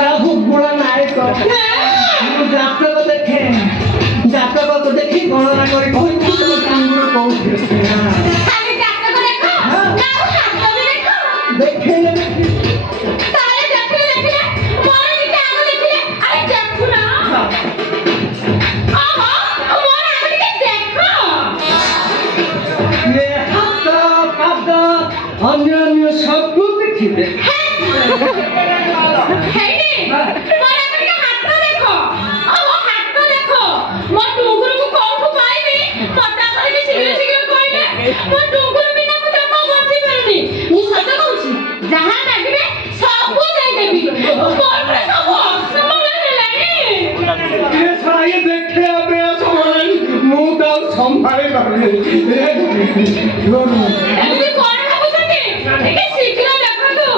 ছাড়া খুব বড় নাই তো যাত্রাকে দেখি গণনা করে কই তোমার কামগুলো পৌঁছে আরে ডাক্তারকে দেখো না হাতটা দেখো দেখে তারে দেখলে মরে দিকে আগে দেখলে আরে দেখো না আহা মরে আগে দিকে দেখো ये हफ्ता काफ्ता अन्य अन्य सब कुछ देखिए হেই নে মরে আগে দিকে হাতটা দেখো আহা হাতটা দেখো মো টুকুরକୁ কোঠু পাইবি পতা করে শীঘ্র কইলে মো টুকুর বিনা মু জমা বଞ୍ଚি পারুনি মু সত কହୁছি যাহা লাগবে ସବୁ ଦେଇଦେବି ମୋର ସବୁ ଅସମ୍ଭବ ହେଲାଣି ये सारा ये देखे अबे समान मुंह का संभाले करने ଏମିତି କଣ ଭାବୁଛନ୍ତି ଟିକେ ଶୀଘ୍ର ଦେଖନ୍ତୁ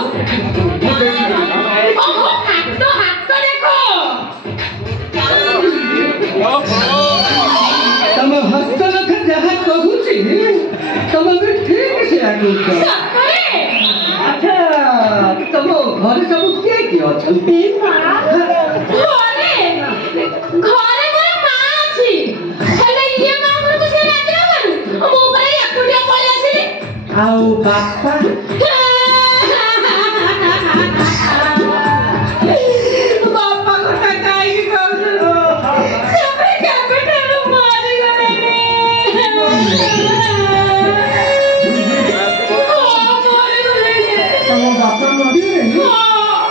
ଓହୋ ହାତ ଦେଖ तम हस्तलेख जहाँ कहूची तम भी ठीक से आगुच ସତରେ अच्छा तम घर सब किए किए अछंती ଘରେ ଘରେ ମୋର ମା ଅଛି ହେଲେ ଇଏ ମା ଘରକୁ ସେ ରାତି ହବନି ମୁଁ ପରେ ଏକୁଟିଆ ପଳେଇ ଆସିଲି ଆଉ ବାପା ବାପା କଥା କାହିଁକି କହୁଛୁ ସେପରି କେବେଠାରୁ ମରିଗଲେଣି ତମ ବାପା ମରିଗଲେଣି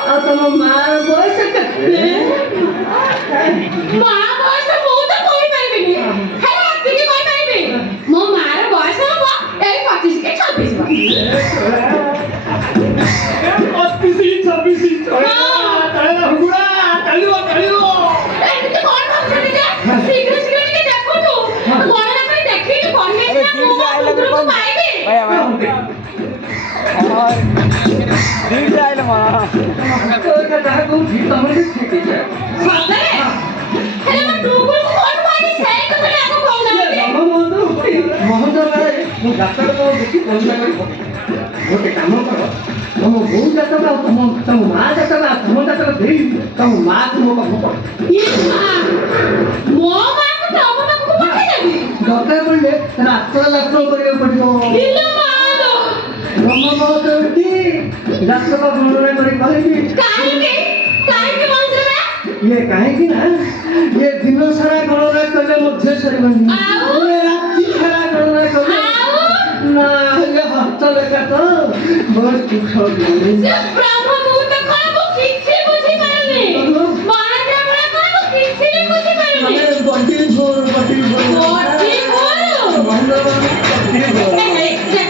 ଆଉ ତମ ମାର ବୟସ କେତେ ମା ବୟସ ମୁଁ ତ କହିପାରିବିନି ହେଲେ ଏତିକି କହିପାରିବି ମୋ ମାର ବୟସ ହବ ଏଇ 25 କି 26 ଏମିତି କଣ ଭାବୁଛନ୍ତି ଯେ ଶୀଘ୍ର ଟିକେ ଦେଖନ୍ତୁ ଗଣନା କରି ଦେଖିକି କହିଲେ ସିନା ମୁଁ କୁକୁରକୁ ପାଇବି ସତରେ ହେଲେ ମୋ କୁକୁରକୁ କଣ ପାଇବି ସେଇ କଥାଟା ଆଗ କହୁନାହାନ୍ତି ଗୋଟେ କାମ କର ତମ ବୋଉ ଜାତକ ଆଉ ତମ ମା ଜାତକ ଆଉ ତମ ଜାତକ ଦେଇ ତମ ମାକୁ ମୋ ପାଖକୁ ପଠ ଇଏ ମା ମୋ ମାକୁ ତମ ପାଖକୁ ପଠେଇଦେବି ଦରକାର ପଡ଼ିଲେ ରାତ୍ର ଯାତ୍ରା କରିବାକୁ ପଡ଼ିବ ଇଲୋ ମାଲୋ ବ୍ରହ୍ମମହତୀ ଯାତ୍ରା ବର୍ଣ୍ଣନା କରି କହିବି କାହିଁକି ମନ୍ଦିରରେ ଇଏ କାହିଁକି ନା ଇଏ ଦିନ ସାରା ଗଣନା କଲେ ମଧ୍ୟ ସରିବନି ଆଉ? ଇଏ ରାତି ସାରା ଗଣନା କଲେ ନା ହେଲେ ହସ୍ତଲେଖା ତ ବହୁତ ଦୁଃଖ ସେ ବ୍ରହ୍ମ ମୁହୂର୍ତ୍ତ କଣ ମୁଁ କିଛି ବୁଝିପାରୁନି ମହାନ୍ଦ୍ର ବେଳା କଣ ମୁଁ କିଛି ବି ବୁଝିପାରୁନି ବଟି ଭୋର ବଟି ଭୋର? ମହେନ୍ଦ୍ର